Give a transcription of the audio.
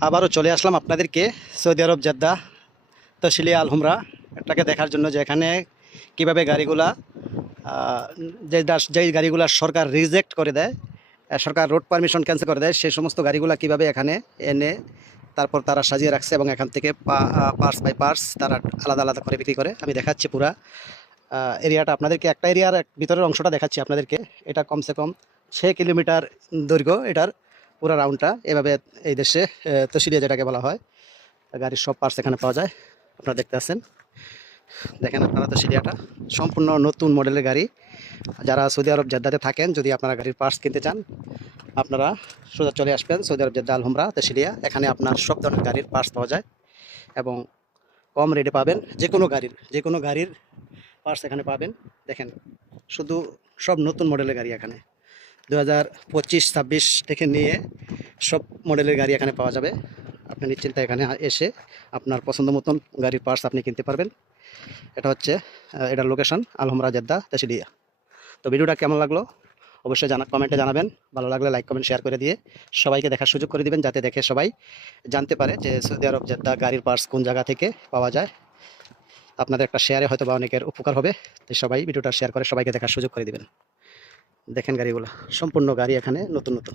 আবারও চলে আসলাম আপনাদেরকে সৌদি আরব জেদ্দা তশিলিয়া আল হুমরা এটাকে দেখার জন্য, যে এখানে কীভাবে গাড়িগুলা যেই গাড়িগুলা সরকার রিজেক্ট করে দেয়, সরকার রোড পারমিশন ক্যান্সেল করে দেয়, সেই সমস্ত গাড়িগুলা কীভাবে এখানে এনে তারপর তারা সাজিয়ে রাখছে এবং এখান থেকে পার্টস বাই পার্টস তারা আলাদা আলাদা করে বিক্রি করে। আমি দেখাচ্ছি পুরা এরিয়াটা আপনাদেরকে, একটা এরিয়ার ভিতরের অংশটা দেখাচ্ছি আপনাদেরকে। এটা কমসে কম 6 কিলোমিটার দৈর্ঘ্য এটার পুরো রাউন্ডটা। এভাবে এই দেশে তশিলিয়া যেটাকে বলা হয়, গাড়ির সব পার্টস এখানে পাওয়া যায়। আপনারা দেখতে পাচ্ছেন, দেখেন আপনারা তশিলিয়াটা সম্পূর্ণ নতুন মডেলের গাড়ি। যারা সৌদি আরব জেদ্দাতে থাকেন, যদি আপনারা গাড়ির পার্টস কিনতে চান, আপনারা সোজা চলে আসবেন সৌদি আরব জেদ্দা আল হুমরা তশিলিয়া। এখানে আপনার সব ধরনের গাড়ির পার্টস পাওয়া যায় এবং কম রেটে পাবেন। যে কোনো গাড়ির পার্টস এখানে পাবেন। দেখেন, শুধু সব নতুন মডেলের গাড়ি এখানে 2025-26 থেকে নিয়ে সব মডেলের গাড়ি এখানে পাওয়া যাবে। আপনি নিশ্চিন্তে এখানে এসে আপনার পছন্দ মতন গাড়ির পার্টস আপনি কিনতে পারবেন। এটা হচ্ছে এটার লোকেশন আল হুমরা জেদ্দা তশিলিয়া। তো ভিডিওটা কেমন লাগলো অবশ্যই কমেন্টে জানাবেন। ভালো লাগলে লাইক কমেন্ট শেয়ার করে দিয়ে সবাইকে দেখার সুযোগ করে দিবেন, যাতে দেখে সবাই জানতে পারে যে সৌদি আরব জেদ্দা গাড়ির পার্টস কোন জায়গা থেকে পাওয়া যায়। আপনাদের একটা শেয়ারে হয়তো বা অনেকের উপকার হবে, তাই সবাই ভিডিওটা শেয়ার করে সবাইকে দেখার সুযোগ করে দিবেন। দেখেন গাড়িগুলো সম্পূর্ণ গাড়ি এখানে নতুন নতুন।